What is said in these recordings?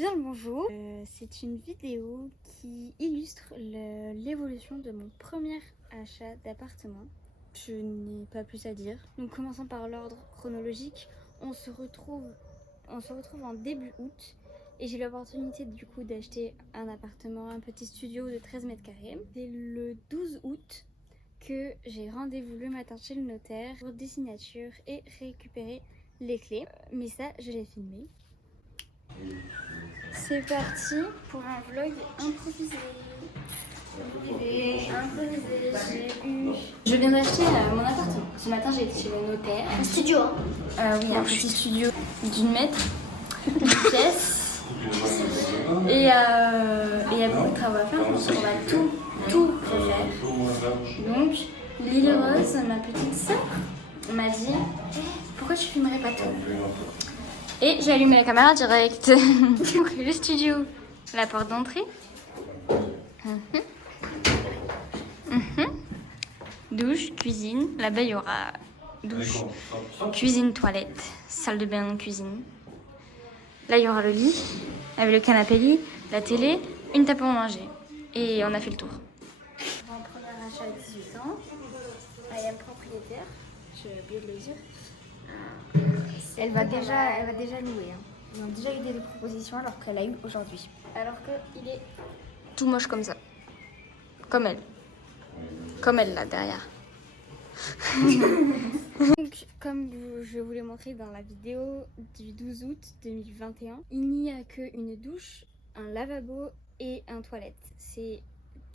Bien le bonjour, c'est une vidéo qui illustre l'évolution de mon premier achat d'appartement. Je n'ai pas plus à dire. Donc commençons par l'ordre chronologique, on se retrouve en début août et j'ai l'opportunité du coup d'acheter un appartement, un petit studio de 13 mètres carrés. C'est le 12 août que j'ai rendez-vous le matin chez le notaire pour des signatures et récupérer les clés. Mais ça, je l'ai filmé. C'est parti pour un vlog improvisé. Je viens d'acheter mon appartement. Ce matin, j'ai été chez le notaire. Un studio, hein. Oui, un petit studio d'une mètre, une pièce. Et il y a beaucoup de travaux à faire. On va tout refaire. Donc, Lily Rose, ma petite sœur, m'a dit pourquoi tu filmerais pas tout? Et j'ai allumé la caméra direct. Le studio, la porte d'entrée. Douche, cuisine. Là-bas, il y aura douche, cuisine, toilette, salle de bain, cuisine. Là, il y aura le lit, avec le canapé lit, la télé, une table pour manger. Et on a fait le tour. Mon premier achat à 18 ans. I am propriétaire. J'ai oublié de le dire. Elle va déjà louer. Hein. Ils ont déjà eu des propositions alors qu'elle a eu aujourd'hui. Alors qu'il est tout moche comme ça. Comme elle. Comme elle là derrière. Donc, comme je vous l'ai montré dans la vidéo du 12 août 2021, il n'y a qu'une douche, un lavabo et un toilette. C'est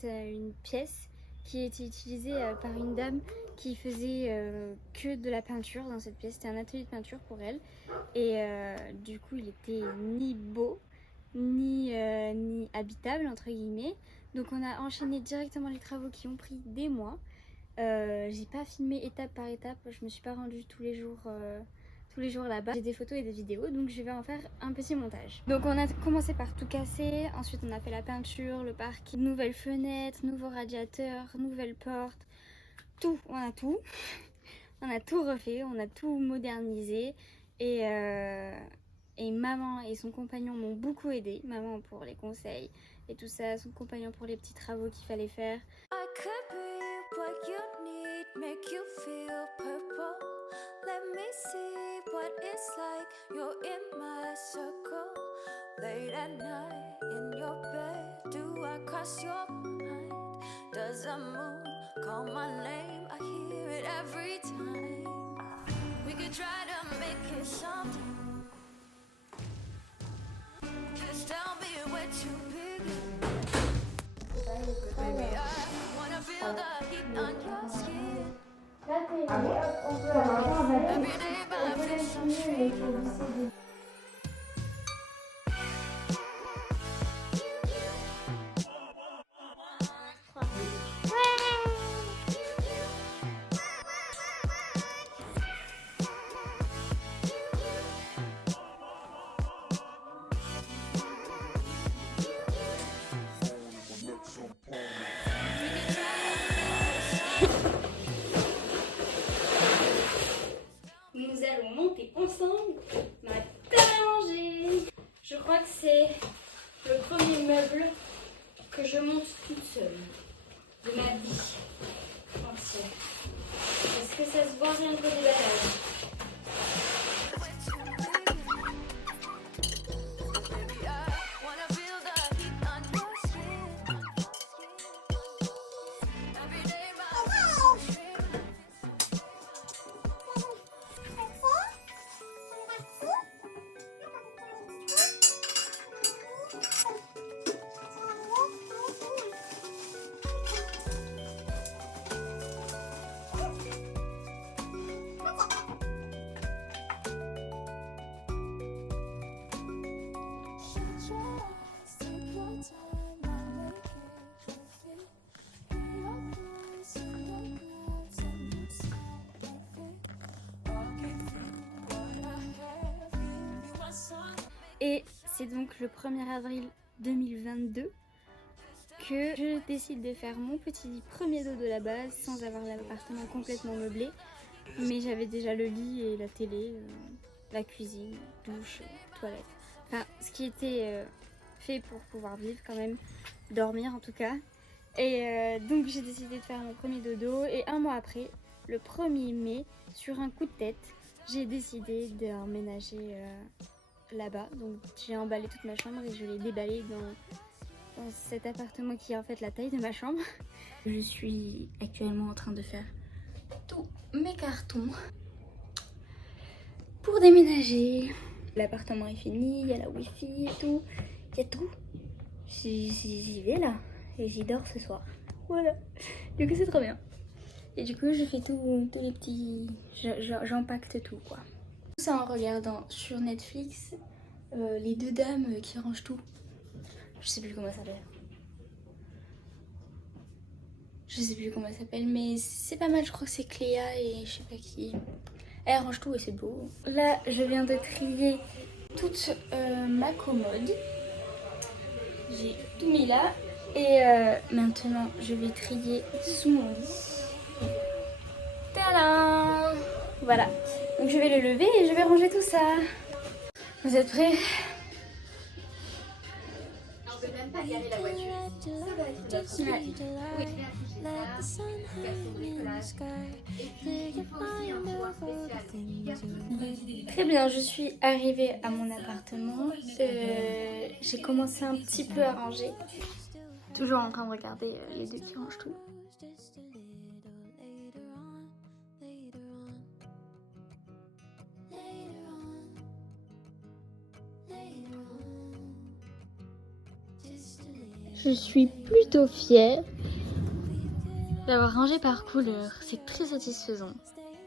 une pièce qui a été utilisée par une dame qui faisait que de la peinture dans cette pièce. C'était un atelier de peinture pour elle. Et du coup, il était ni beau, ni habitable, entre guillemets. Donc on a enchaîné directement les travaux qui ont pris des mois. J'ai pas filmé étape par étape, je me suis pas rendue tous les jours là-bas. J'ai des photos et des vidéos, donc je vais en faire un petit montage. Donc on a commencé par tout casser, ensuite on a fait la peinture, le parquet, nouvelles fenêtres, nouveaux radiateurs, nouvelles portes, tout, on a tout. On a tout refait, on a tout modernisé et maman et son compagnon m'ont beaucoup aidé. Maman pour les conseils et tout ça, son compagnon pour les petits travaux qu'il fallait faire. I could be what you need, make you feel purple. Let me see what it's like. You're in my circle. Late at night in your bed, do I cross your mind? Does the moon call my name? I hear it every time. We could try to make it something. Just tell me what you pick. Baby, I wanna feel the heat on your skin. Every day my fish I'm shaking. Nous allons monter ensemble ma table à manger. Je crois que c'est le premier meuble que je monte toute seule de ma vie entière. Est-ce que ça se voit rien qu'au déballage? Baby, I wanna feel the heat on your skin. Every day my fish I'm shaking. Et c'est donc le 1er avril 2022 que je décide de faire mon petit premier dos de la base sans avoir l'appartement complètement meublé. Mais j'avais déjà le lit et la télé, la cuisine, douche, toilette. enfin ce qui était fait pour pouvoir vivre quand même, dormir en tout cas. Et donc j'ai décidé de faire mon premier dodo et un mois après, le 1er mai, sur un coup de tête, j'ai décidé d'emménager là-bas. Donc j'ai emballé toute ma chambre et je l'ai déballée dans cet appartement qui est en fait la taille de ma chambre. Je suis actuellement en train de faire tous mes cartons pour déménager. L'appartement est fini, il y a la wifi et tout, il y a tout. J'y vais là et j'y dors ce soir. Voilà, du coup c'est trop bien. Et du coup je fais tous les petits... J'empacte tout quoi. Tout ça en regardant sur Netflix les deux dames qui rangent tout. Je sais plus comment ça s'appelle. Je sais plus comment elle s'appelle, mais c'est pas mal, je crois que c'est Cléa et je sais pas qui. Elle range tout et c'est beau. Là, je viens de trier toute ma commode. J'ai tout mis là. Et maintenant, je vais trier sous mon lit. Tadam! Voilà. Donc je vais le lever et je vais ranger tout ça. Vous êtes prêts? On peut même pas garer la voiture. Let the sun hang in the sky. Take your mind off all the things you Très bien, je suis arrivée à mon appartement. J'ai commencé un petit peu à ranger. Toujours en train de regarder les deux qui rangent tout. just a little later on, later on, later on, just a little. Je suis plutôt fière d'avoir rangé par couleur. C'est très satisfaisant.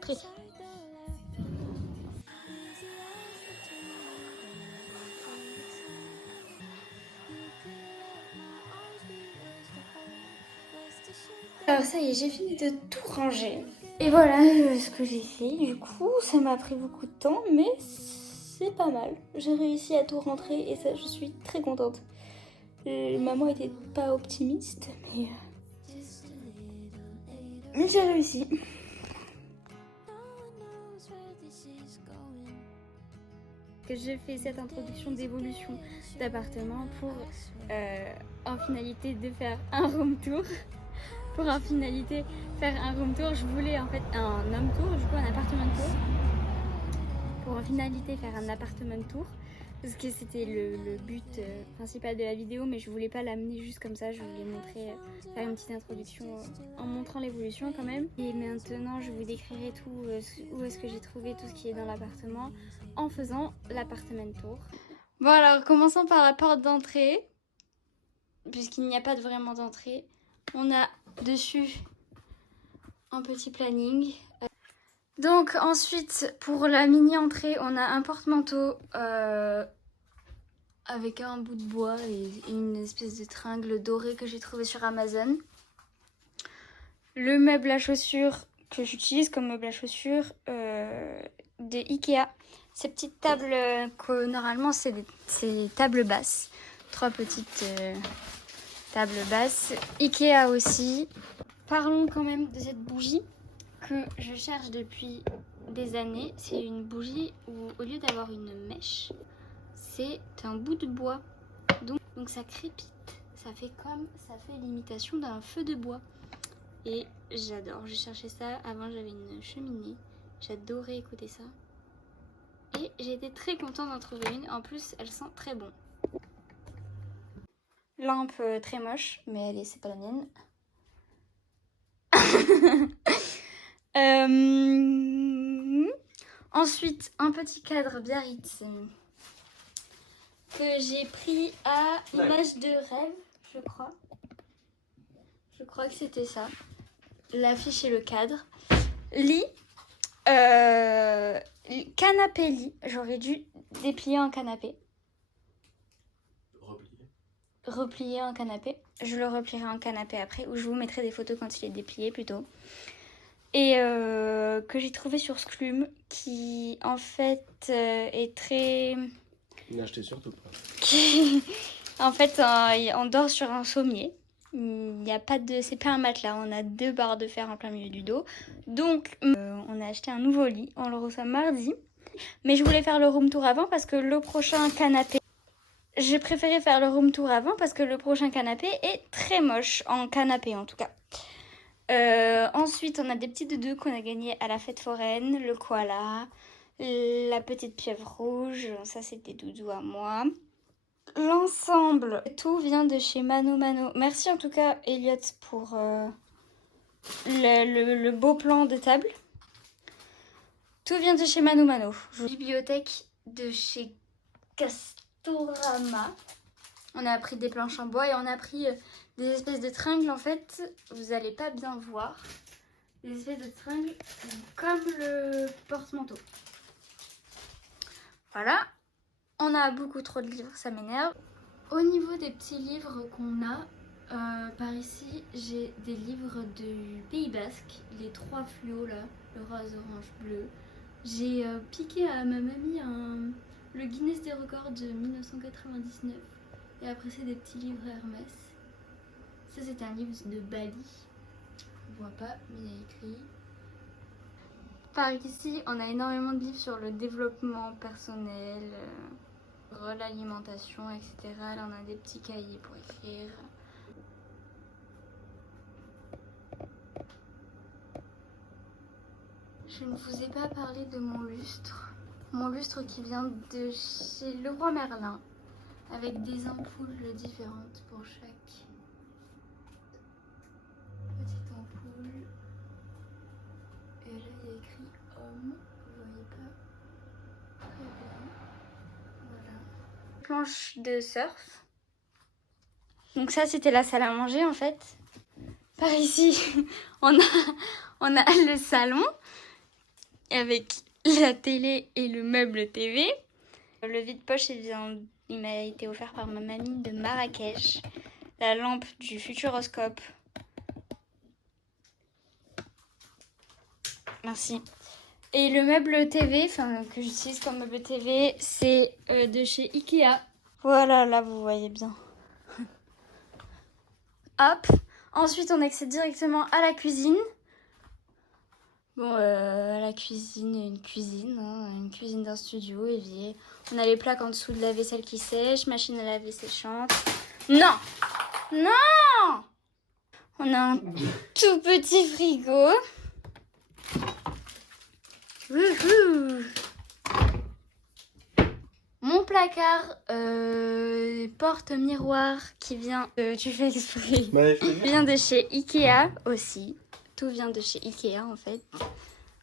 Très. Alors ça y est, j'ai fini de tout ranger. Et voilà ce que j'ai fait. Du coup, ça m'a pris beaucoup de temps, mais c'est pas mal. J'ai réussi à tout rentrer et ça, je suis très contente. Maman était pas optimiste, mais j'ai réussi. Que je fais cette introduction d'évolution d'appartement pour en finalité de faire un room tour. Pour en finalité faire un room tour, je voulais en fait un home tour, du coup un appartement tour. Pour en finalité faire un appartement tour, parce que c'était le but principal de la vidéo, mais je voulais pas l'amener juste comme ça, je voulais montrer, faire une petite introduction en montrant l'évolution quand même. Et maintenant je vous décrirai tout, où est-ce que j'ai trouvé tout ce qui est dans l'appartement, en faisant l'appartement tour. Bon alors commençons par la porte d'entrée, puisqu'il n'y a pas vraiment d'entrée. On a dessus un petit planning. Donc ensuite pour la mini entrée on a un porte-manteau avec un bout de bois et une espèce de tringle doré que j'ai trouvé sur Amazon. Le meuble à chaussures que j'utilise comme meuble à chaussures de Ikea. Ces petites tables que normalement c'est des tables basses. 3 petites tables basses. Ikea aussi. Parlons quand même de cette bougie que je cherche depuis des années. C'est une bougie où au lieu d'avoir une mèche, c'est un bout de bois. Donc ça crépite. Ça fait l'imitation d'un feu de bois. Et j'adore. Je cherchais ça. Avant j'avais une cheminée. J'adorais écouter ça. Et j'ai été très contente d'en trouver une. En plus, elle sent très bon. Lampe très moche, mais c'est pas la mienne. Ensuite, un petit cadre Biarritz que j'ai pris à Image de rêve, je crois. Je crois que c'était ça. L'affiche et le cadre. Lit. Canapé lit. J'aurais dû déplier en canapé. Replier en canapé. Je le replierai en canapé après, ou je vous mettrai des photos quand il est déplié plutôt. Et que j'ai trouvé sur Sclum, qui en fait est très... N'achetez surtout pas. En fait, on dort sur un sommier. Il n'y a pas de... C'est pas un matelas, on a 2 barres de fer en plein milieu du dos. Donc, on a acheté un nouveau lit. On le reçoit mardi. Mais je voulais faire le room tour avant parce que le prochain canapé j'ai préféré faire le room tour avant parce que le prochain canapé est très moche, en canapé en tout cas. Ensuite, on a des petits doudous qu'on a gagnés à la fête foraine, le koala, la petite pieuvre rouge, ça c'est des doudous à moi. L'ensemble, tout vient de chez Mano Mano. Merci en tout cas Elliot pour le beau plan de table. Tout vient de chez Mano Mano. Bibliothèque de chez Castorama. On a pris des planches en bois et on a pris des espèces de tringles en fait. Vous allez pas bien voir. Des espèces de tringles comme le porte-manteau. Voilà. On a beaucoup trop de livres, ça m'énerve. Au niveau des petits livres qu'on a, par ici, j'ai des livres du Pays Basque. Les 3 fluos là, le rose, orange, bleu. J'ai piqué à ma mamie le Guinness des records de 1999. Et après c'est des petits livres Hermès. Ça c'est un livre de Bali. On voit pas, mais il y a écrit. Par ici, on a énormément de livres sur le développement personnel, l'alimentation, etc. Là on a des petits cahiers pour écrire. Je ne vous ai pas parlé de mon lustre. Mon lustre qui vient de chez Leroy Merlin. Avec des ampoules différentes pour chaque petite ampoule. Et là il y a écrit homme, vous voyez pas très bien. Voilà. Planche de surf. Donc ça c'était la salle à manger en fait. Par ici on a le salon avec la télé et le meuble TV. Le vide-poche il m'a été offert par ma mamie de Marrakech. La lampe du Futuroscope. Merci. Et le meuble TV, que j'utilise comme meuble TV, c'est de chez Ikea. Voilà, là vous voyez bien. Hop. Ensuite on accède directement à la cuisine. Bon, la cuisine, une cuisine d'un studio, évier. On a les plaques en dessous de la vaisselle qui sèche, machine à laver séchante. Non! Non! On a un tout petit frigo. Wouhou! Mon placard porte-miroir qui vient tu fais exprès. Vient de chez Ikea aussi. Tout vient de chez Ikea en fait.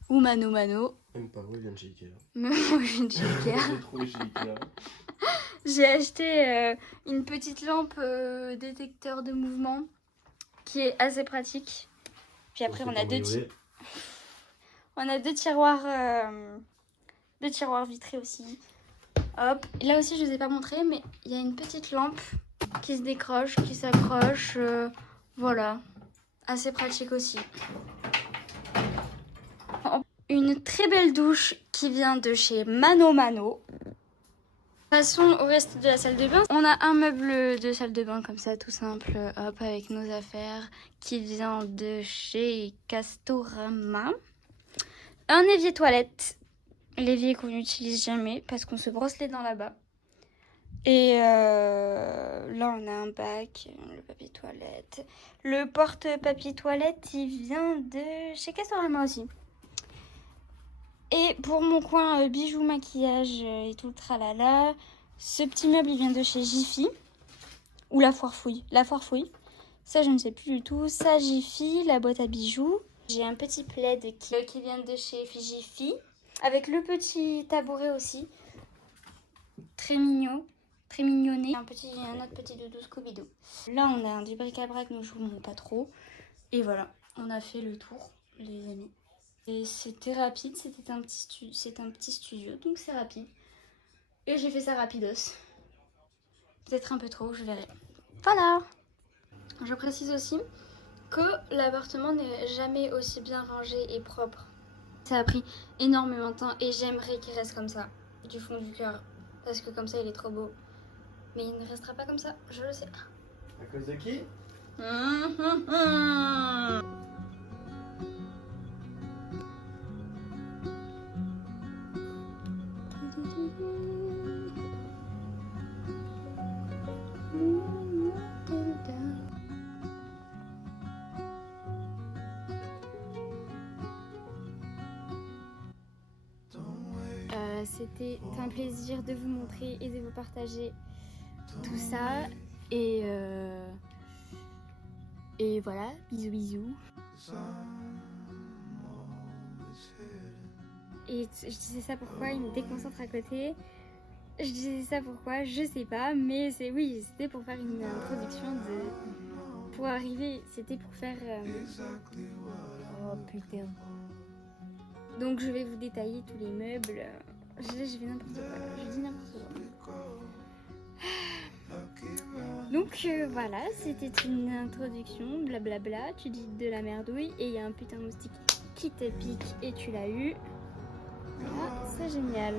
Ou Mano Mano. Même pas, moi je viens de chez Ikea. Moi je viens de chez Ikea. J'ai trouvé chez Ikea. J'ai acheté une petite lampe détecteur de mouvement qui est assez pratique. Puis après on a deux tiroirs vitrés aussi. Hop, là aussi je ne vous ai pas montré mais il y a une petite lampe qui se décroche, qui s'accroche. Voilà, assez pratique aussi. Une très belle douche qui vient de chez Mano Mano. Passons au reste de la salle de bain. On a un meuble de salle de bain comme ça, tout simple, hop, avec nos affaires, qui vient de chez Castorama. Un évier toilette, l'évier qu'on n'utilise jamais parce qu'on se brosse les dents là-bas. Et là, on a un bac, le papier toilette. Le porte-papier toilette, il vient de chez Castorama aussi. Et pour mon coin bijoux, maquillage et tout le tralala, ce petit meuble il vient de chez Jiffy. Ou la foire fouille. La foire fouille. Ça je ne sais plus du tout. Ça Jiffy, la boîte à bijoux. J'ai un petit plaid qui vient de chez Jiffy. Avec le petit tabouret aussi. Très mignon. Très mignonné. Un autre petit doudou Scooby-Doo. Là on a du bric-à-brac mais je vous le montre pas trop. Et voilà, on a fait le tour les amis. Et c'était rapide, c'est un petit studio, donc c'est rapide. Et j'ai fait ça rapidos. Peut-être un peu trop, je verrai. Voilà. Je précise aussi que l'appartement n'est jamais aussi bien rangé et propre. Ça a pris énormément de temps et j'aimerais qu'il reste comme ça, du fond du cœur. Parce que comme ça, il est trop beau. Mais il ne restera pas comme ça, je le sais. À cause de qui? c'était un plaisir de vous montrer et de vous partager tout ça. Et voilà, bisous bisous. Et je disais ça pourquoi il me déconcentre à côté. Je disais ça pourquoi, je sais pas, mais c'était pour faire une introduction pour arriver, c'était pour faire... Oh putain. Donc je vais vous détailler tous les meubles. Je fais n'importe quoi, je dis n'importe quoi. Donc voilà, c'était une introduction, blablabla, tu dis de la merdouille et il y a un putain de moustique qui te pique et tu l'as eu. Voilà, c'est génial.